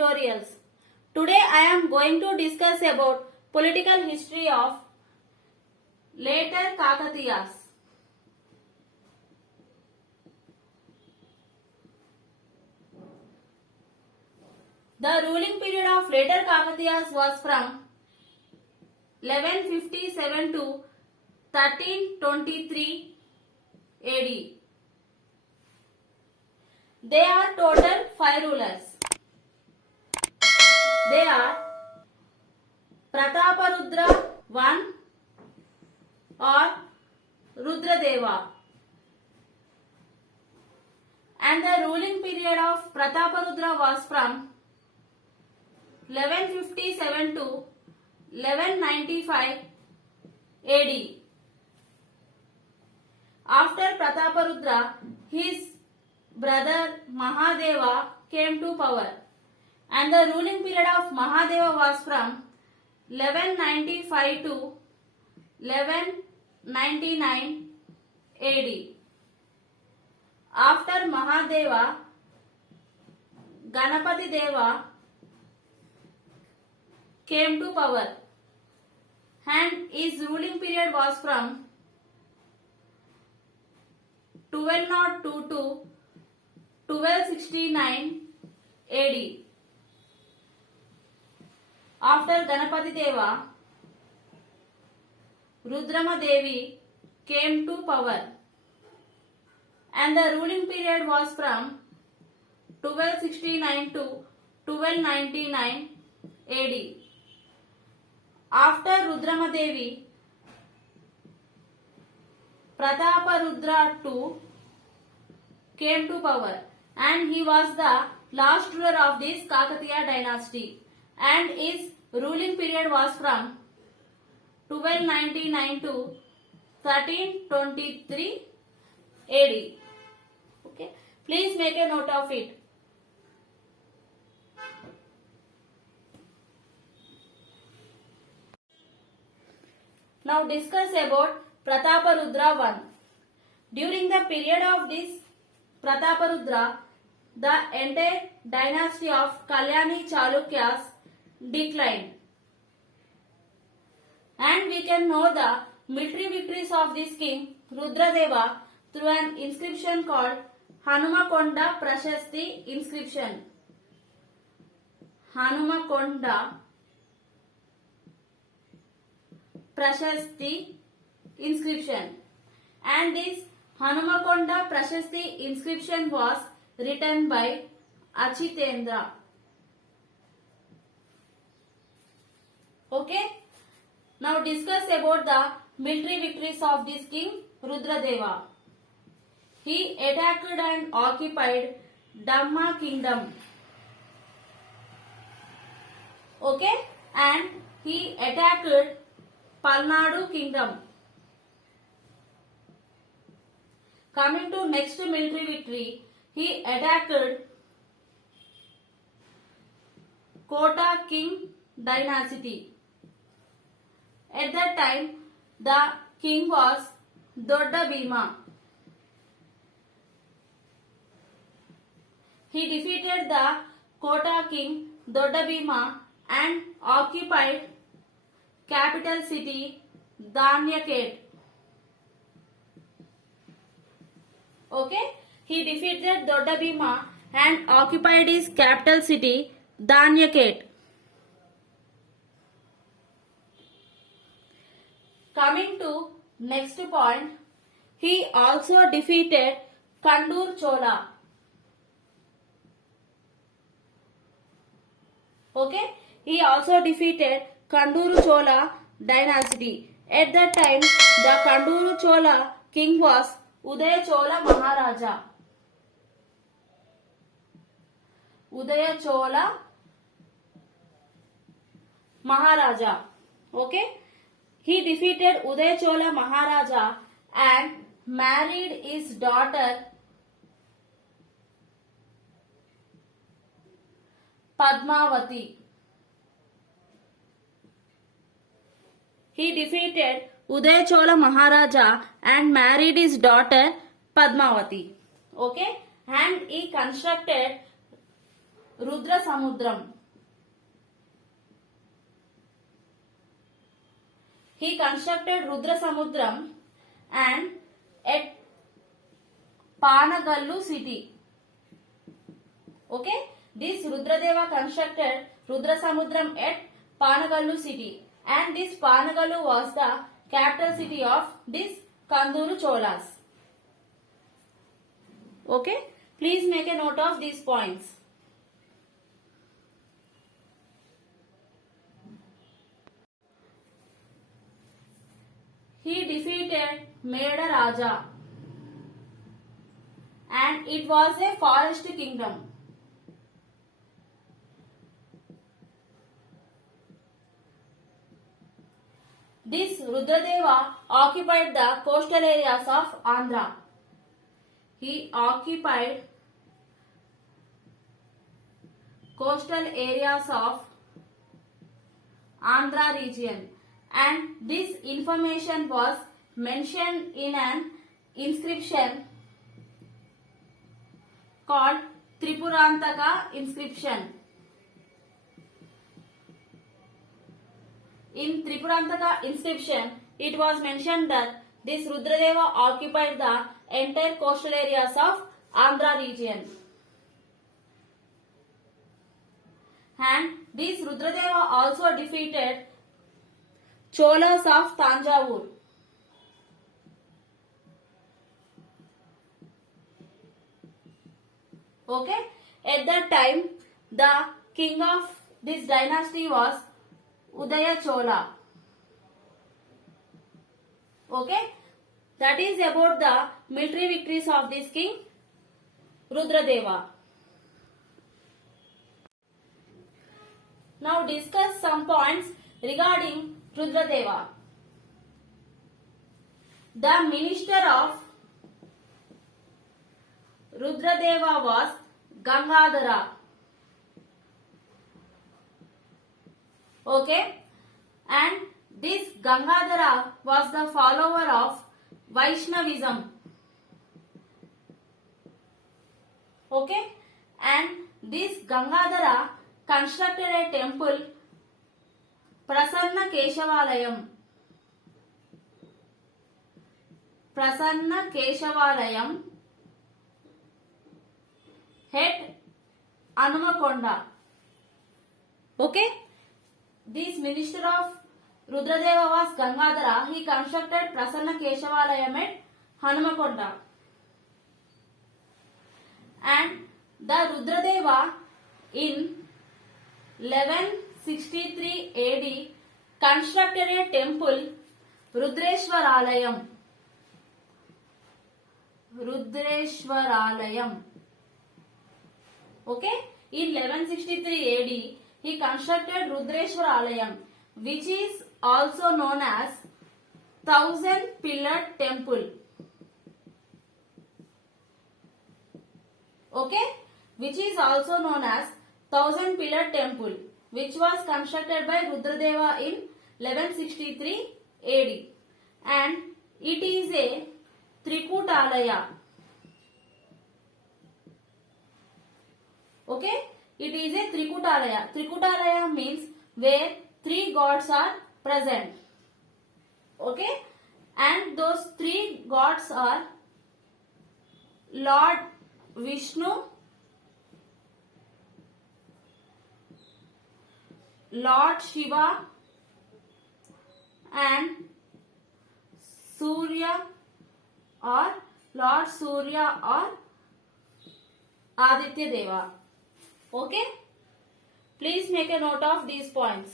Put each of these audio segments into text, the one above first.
tutorials. Today I am going to discuss about political history of later Kakatiyas. The ruling period of later Kakatiyas was from 1157 to 1323 AD. They are total 5 rulers. They are Prataparudra I or Rudradeva. And the ruling period of Prataparudra was from 1157 to 1195 AD. After Prataparudra, his brother Mahadeva came to power, and the ruling period of Mahadeva was from 1195 to 1199 AD. After Mahadeva, Ganapati Deva came to power, and his ruling period was from 1202 to 1269 AD. After Ganapati Deva, Rudrama Devi came to power, and the ruling period was from 1269 to 1299 AD. After Rudrama Devi, Prataparudra II came to power, and he was the last ruler of this Kakatiya dynasty, and his ruling period was from 1299 to 1323 AD. Okay, please make a note of it. Now discuss about Prataparudra I. During the period of this Prataparudra, the entire dynasty of Kalyani Chalukyas declined. And we can know the military victories of this king Rudradeva through an inscription called Hanumakonda Prashasti inscription. Hanumakonda Prashasti inscription. And this Hanumakonda Prashasti inscription was written by Achitendra. Okay. Now discuss about the military victories of this king Rudradeva. He attacked and occupied Dhamma kingdom. Okay. And he attacked Palnadu kingdom. Coming to next military victory, he attacked Kota King dynasty. At that time, the king was Dodda Bhima. He defeated the Kota king Dodda Bhima and occupied capital city Dhanyaket. Okay, he defeated Dodda Bhima and occupied his capital city Dhanyaket. Coming to next point, he also defeated Kandur Chola. Okay, he also defeated Kanduru Chola dynasty. At that time, the Kanduru Chola king was Udaya Chola Maharaja. Udaya Chola Maharaja. Okay, he defeated Udaya Chola Maharaja and married his daughter Padmavati. He defeated Udaya Chola Maharaja and married his daughter Padmavati. Okay, and he constructed Rudra Samudram. He constructed Rudra Samudram and at Panagallu city. Okay, this Rudradeva constructed Rudra Samudram at Panagallu city, and this Panagallu was the capital city of this Kanduru Cholas. Okay, please make a note of these points. He defeated Meda Raja, and it was a forest kingdom. This Rudradeva occupied the coastal areas of Andhra. He occupied coastal areas of Andhra region, and this information was mentioned in an inscription called Tripurantaka inscription. In Tripurantaka inscription, it was mentioned that this Rudradeva occupied the entire coastal areas of Andhra region. And this Rudradeva also defeated Cholas of Tanjavur. Okay, at that time the king of this dynasty was Udaya Chola. Okay, that is about the military victories of this king Rudradeva. Now discuss some points regarding Rudradeva. The minister of Rudradeva was Gangadhara. Okay, and this Gangadhara was the follower of Vaishnavism. Okay, and this Gangadhara constructed a temple, Prasanna Keshavalaya. Prasanna Keshavalaya at Hanumakonda. Okay, this minister of Rudradeva was Gangadhara. He constructed Prasanna Keshavalaya at Hanumakonda. And the Rudradeva in 1163 AD constructed a temple, Rudreshwaralayam. Rudreshwaralayam. Okay, in 1163 AD he constructed Rudreshwaralayam, which is also known as 1000-pillared temple. Okay, which is also known as 1000-pillared temple, which was constructed by Rudradeva in 1163 AD, and it is a Trikutalaya. Okay, it is a Trikutalaya. Trikutalaya means where three gods are present. Okay, and those three gods are Lord Vishnu, Lord Shiva, and Surya or Lord Surya or Aditya Deva. Okay, please make a note of these points.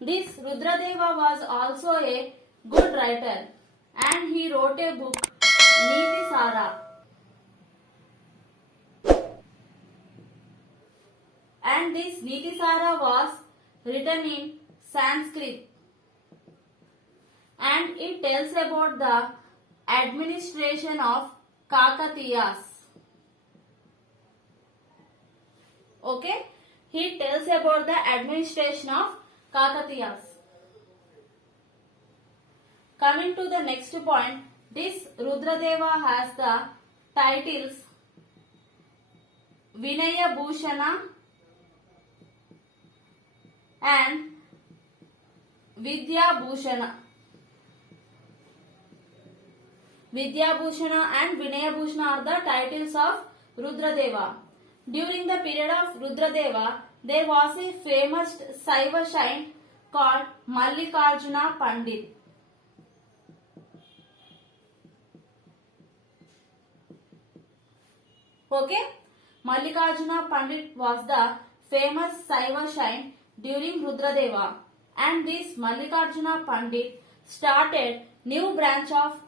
This Rudradeva was also a good writer, and he wrote a book, Niti Sara. And this Niti Sara was written in Sanskrit, and it tells about the administration of Kakatiyas. Okay, he tells about the administration of Kakatiyas. Coming to the next point, this Rudradeva has the titles Vinaya Bhushana and Vidya Bhushana. Vidya Bhushana and Vinaya Bhushana are the titles of Rudradeva. During the period of Rudradeva, there was a famous Saiva saint called Mallikarjuna Pandit. Okay, Mallikarjuna Pandit was the famous Saiva saint during Rudradeva, and this Mallikarjuna Pandit started new branch of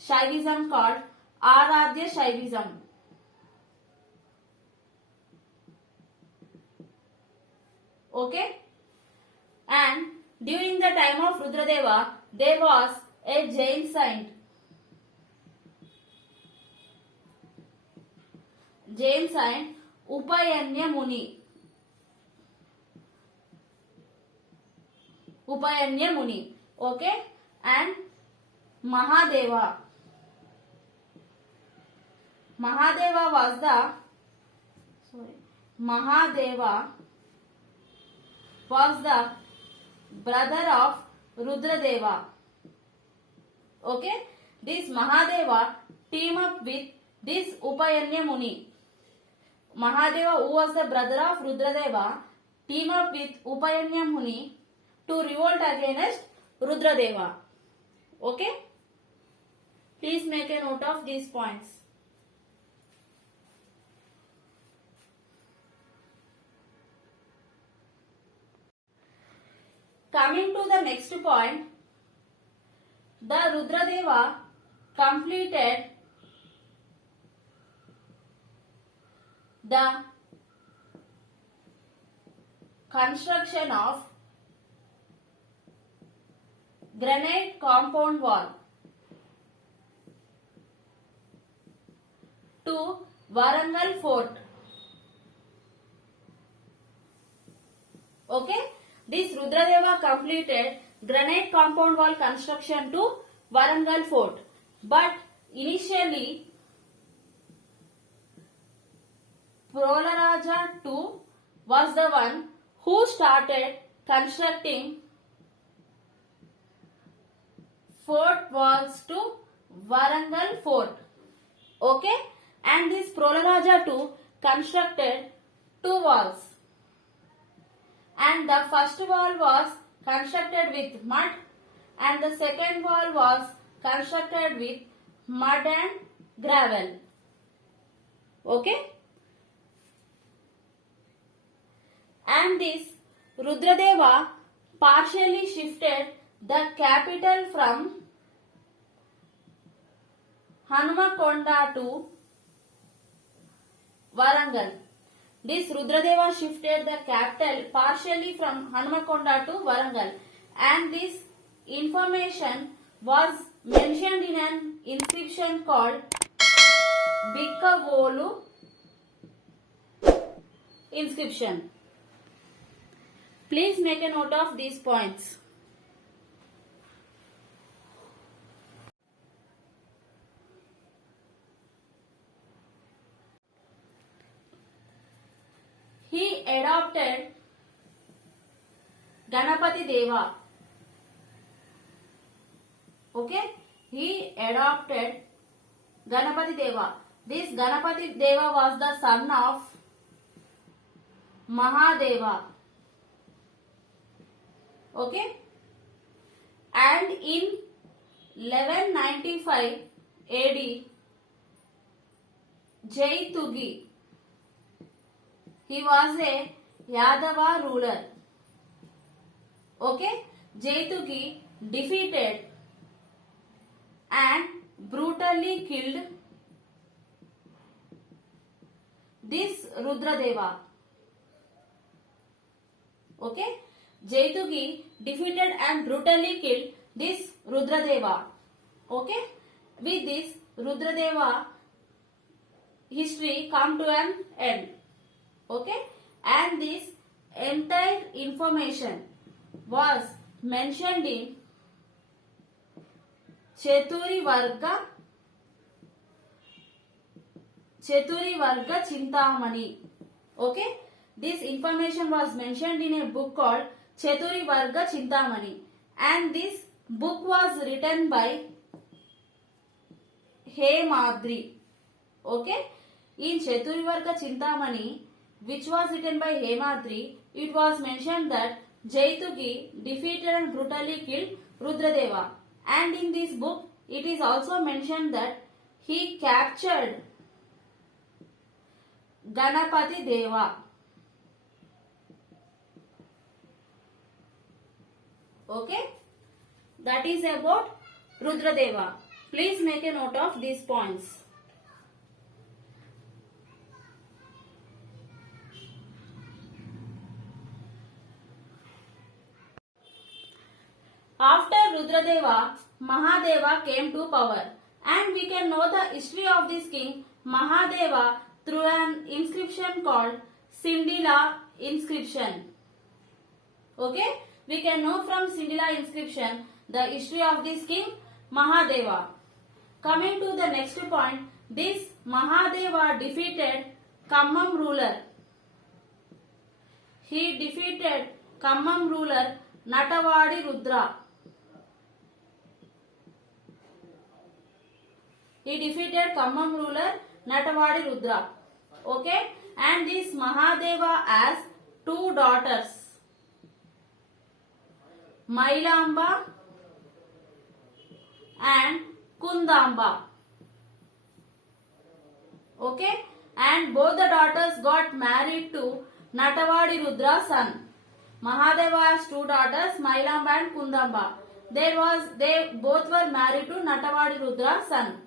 Shaivism called Aradhya Shaivism. Okay, and during the time of Rudradeva, there was a Jain saint. Jain saint Upayanya Muni. Upayanya Muni. Okay, and Mahadeva. Mahadeva was the brother of Rudradeva. Okay, this Mahadeva teamed up with this Upayanya Muni. Mahadeva, who was the brother of Rudradeva, teamed up with Upayanya Muni to revolt against Rudradeva. Okay, please make a note of these points. Coming to the next point, the Rudradeva completed the construction of granite compound wall to Warangal Fort. Okay, this Rudradeva completed granite compound wall construction to Warangal Fort, but initially Prolaraja II was the one who started constructing fort walls to Warangal Fort. Okay, and this Prolaraja II constructed two walls, and the first wall was constructed with mud and the second wall was constructed with mud and gravel. Okay, and this Rudradeva partially shifted the capital from Hanmakonda to Warangal. This Rudradeva shifted the capital partially from Hanmakonda to Warangal, and this information was mentioned in an inscription called Bikkavolu inscription. Please make a note of these points. He adopted Ganapati Deva. Okay, he adopted Ganapati Deva. This Ganapati Deva was the son of Mahadeva. Okay, and in 1195 AD, Jaitugi, he was a Yadava ruler. Okay, Jaitugi defeated and brutally killed this Rudradeva. Okay, Jaitugi defeated and brutally killed this Rudradeva. Okay, with this Rudradeva history come to an end. Okay, and this entire information was mentioned in Cheturivarga Chintamani. Okay, this information was mentioned in a book called Cheturivarga Chintamani, and this book was written by Hemadri. Okay, in Cheturivarga Chintamani, which was written by Hemadri, it was mentioned that Jaitugi defeated and brutally killed Rudradeva, and in this book it is also mentioned that he captured Ganapati Deva. Okay, that is about Rudradeva. Please make a note of these points. After Rudradeva, Mahadeva came to power, and we can know the history of this king Mahadeva through an inscription called Sindila inscription. Okay, we can know from Sindila inscription the history of this king Mahadeva. Coming to the next point, this Mahadeva defeated Khammam ruler. He defeated Khammam ruler Natavadi Rudra. He defeated Khammam ruler Natavadi Rudra. Okay, and this Mahadeva has two daughters, Mailamba and Kundamba. Okay, and both the daughters got married to Natavadi Rudra's son. Mahadeva has two daughters, Mailamba and Kundamba. They both were married to Natavadi Rudra's son.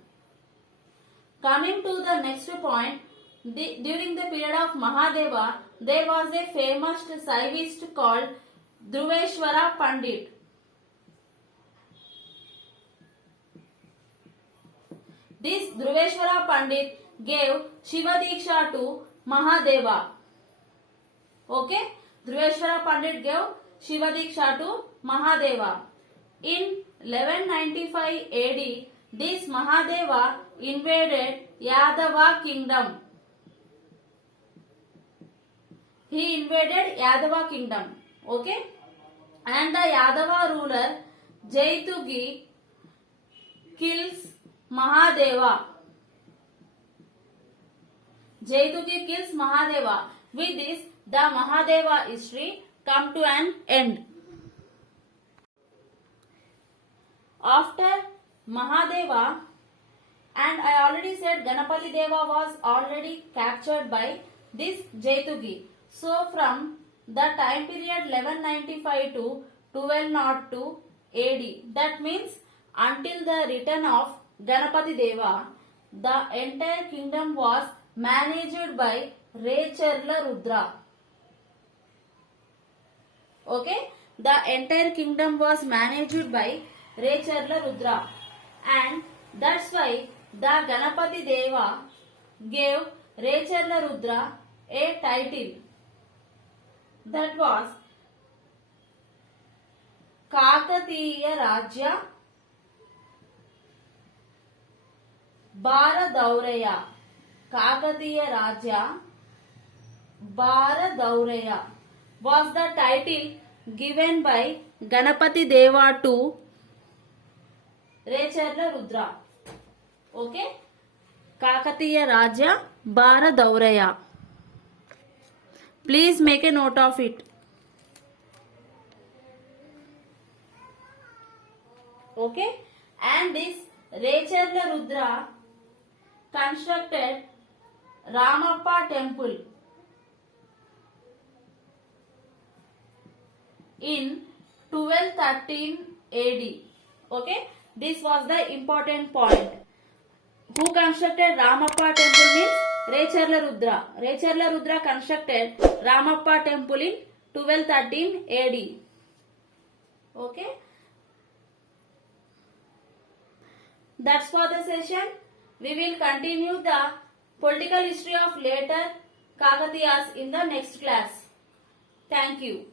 Coming to the next point, during the period of Mahadeva, there was a famous Saivist called Dhruveshwara Pandit. This Dhruveshwara Pandit gave Shiva Diksha to Mahadeva. Okay, Dhruveshwara Pandit gave Shiva Diksha to Mahadeva. In 1195 AD, this Mahadeva invaded Yadava kingdom. He invaded Yadava kingdom. Okay, and the Yadava ruler Jaitugi kills Mahadeva. Jaitugi kills Mahadeva. With this, the Mahadeva history come to an end. After Mahadeva, and I already said Ganapati Deva was already captured by this Jaitugi. So from the time period 1195 to 1202 AD, that means until the return of Ganapati Deva, the entire kingdom was managed by Recherla Rudra. Okay, the entire kingdom was managed by Recherla Rudra, and that's why the Ganapati Deva gave Recherla Rudra a title, that was Kakatiya Rajya Bharadauraya. Kakatiya Rajya Bharadauraya was the title given by Ganapati Deva to Recherla Rudra. Okay, Kakatiya Rajya Bharadauraya. Please make a note of it. Okay, and this Recherla Rudra constructed Ramappa temple in 1213 AD. Okay, this was the important point. Who constructed Ramappa temple means Recherla Rudra. Recherla Rudra constructed Ramappa temple in 1213 AD. Okay, that's for the session. We will continue the political history of later Kakatiyas in the next class. Thank you.